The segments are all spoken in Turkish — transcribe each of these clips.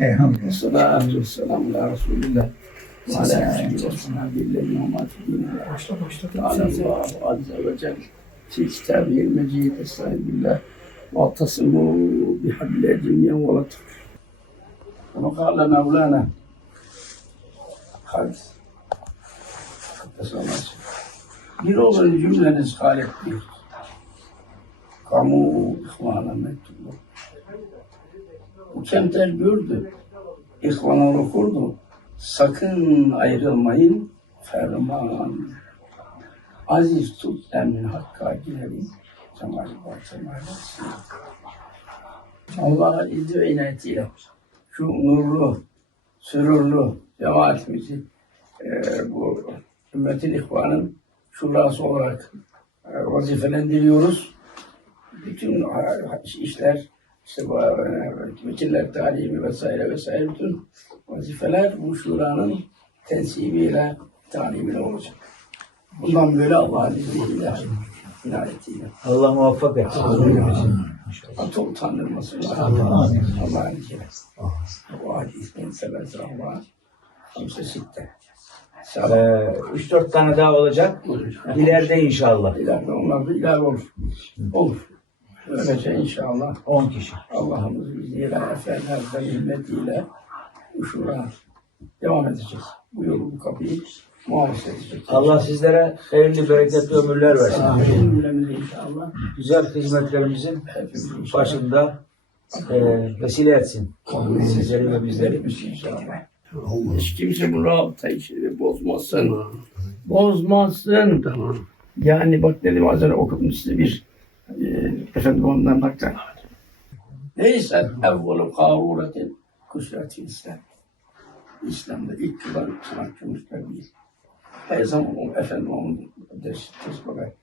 Elhamdülillah. Salatu vesselamu ala Resulillah. Ve ala alihi ve sahbihi ve matikine. Başla başla. قال الله عز وجل في كتابه المجيد استعيذ بالله واعتصموا بحبل جميعا ولا تفرقوا كما قال مولانا خالد قدس الله سره. Bir olun cümleniz halep bir. Kamu ihvana mektubu. Bu gördü. İhvana okurdu. Sakın ayrılmayın ferman. Aziz tut emin hakka girelim. Cemal cemal. Allah'a izni ve inayetiyle şu nurlu, sürurlu cemaatimizi e, bu ümmetin ihvanın şurası olarak e, vazifelendiriyoruz. Bütün işler, işte bu vekiller talimi vesaire vesaire bütün vazifeler bu şuranın tensibiyle, talimiyle olacak. Bundan böyle Allah'ın izniyle, inayetiyle. Allah muvaffak etsin. Atı utandırmasın. Allah'ın izniyle. Bu hadis ben severse Allah'a. Hamse sitte. Ee, Sabah. 3-4 tane daha olacak. İleride inşallah. İleride onlar da ilave olur. Olur. Böylece inşallah 10 kişi. Allah'ımız izniyle, efendilerden himmetiyle bu şura devam edeceğiz. Bu yolu, bu kapıyı muhafaza edeceğiz. Allah sizlere hayırlı bereketli ömürler versin. Cümlemize inşallah. Güzel hizmetlerimizin başında e, vesile etsin. Sizleri ve bizleri. İnşallah. Hiç kimse bu rabıtayı bozmasın. Bozmasın. Tamam. Yani bak dedim az önce okudum size bir e, efendim ondan naklen. Neyse evvelu kavuretin kuşrati İslam. İslam'da ilk kılan sanatçımızlar değil. Her zaman o efendim onun ders tezkere.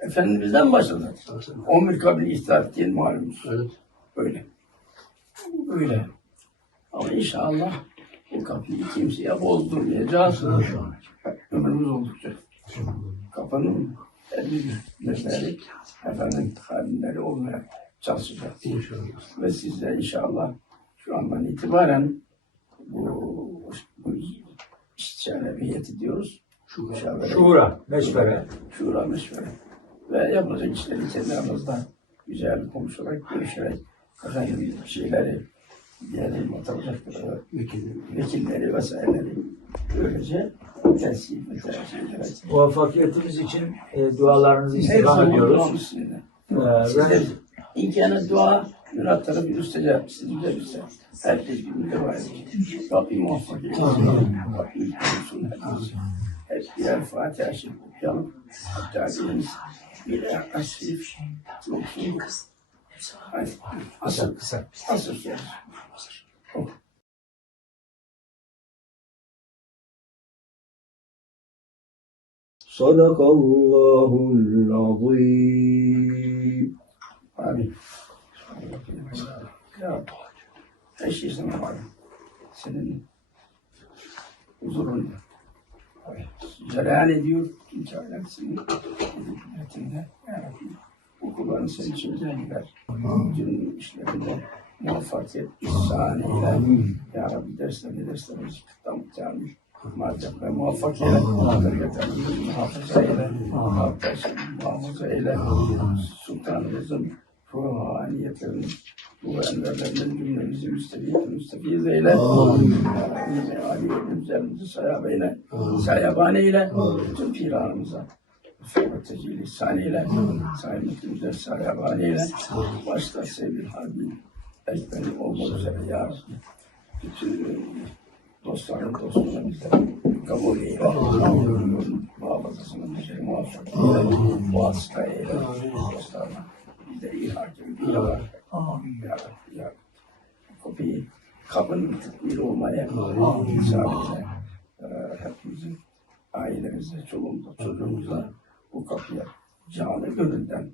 Efendimizden başladı. 11 kabili istihat diye malumunuz. Evet. Öyle. Öyle. Ama inşallah bu kapıyı kimseye bozdurmayacağız. Ömrümüz oldukça. Kapının elli mesleği efendim halimleri olmaya çalışacağız. İnşallah. Ve siz de inşallah şu andan itibaren bu, bu istişare heyeti diyoruz. Şu müşavere, Şura, meşvere. şura meşvere. Ve yapılacak işleri kendi aramızda güzel konuşarak, görüşerek efendim şeyleri diyelim atılacak vekilleri vesaireleri böylece teslim ederek. Muvaffakiyetimiz için e, dualarınızı istirham ediyoruz. Ee, Sizler ve imkanı dua, müratları bir üstecap siz verirse herkes gibi dua edecek. Rabbim muvaffak eylesin. Rabbim korusun hepimizi. Hep birer Fatiha şerif okuyalım. Hatta birimiz birer okusun. Hadi. Asıl kısa. Asıl şerif. Sadakallahul azim. Abi. Ya her şey sana var. Senin huzurun cereyan ediyor. İnşallah senin hizmetinde. Bu kulağın senin için güzel gider. Bütün işlerinde muvaffakiyet, ihsan eyle. Ya Rabbi derslerinde derslerimiz kıttan mutlaka Maalesef ve muvaffak eyle. Hakikaten muhafaza eyle. Muhafaza muhafaza eyle. Sultanımızın ruhaniyetlerini, bu enverlerinin cümlemizi müstefid, müstefiz eyle. Yine Ali üzerimizi sayab eyle. Sayaban eyle. Bütün piranımıza. Fevret tecili ihsan eyle. Sahibimizler sayaban eyle. Başta sevgili Harbi Ekber'i olmak üzere ya Rabbi. Bütün dostların dostluğuna bizden kabul eyle. Muhafazasını bize muvaffak eyle. Vasıta eyle. Dostlarına bize iyi hakim, iyi var. Ya Rabbi, ya Rabbi. Kapıyı, kapının tekmil olmaya isabetine e, hepimizin ailemizle, çoluğumuzla, çocuğumuzla bu kapıya canı gönülden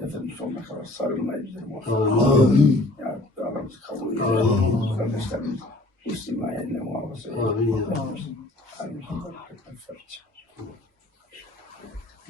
efendim sonuna kadar sarılmayı bize muvaffak eyle. Ya Rabbi aramızı kabul eyle. Kardeşlerimiz istimayenle muhafaza eyle. Amin.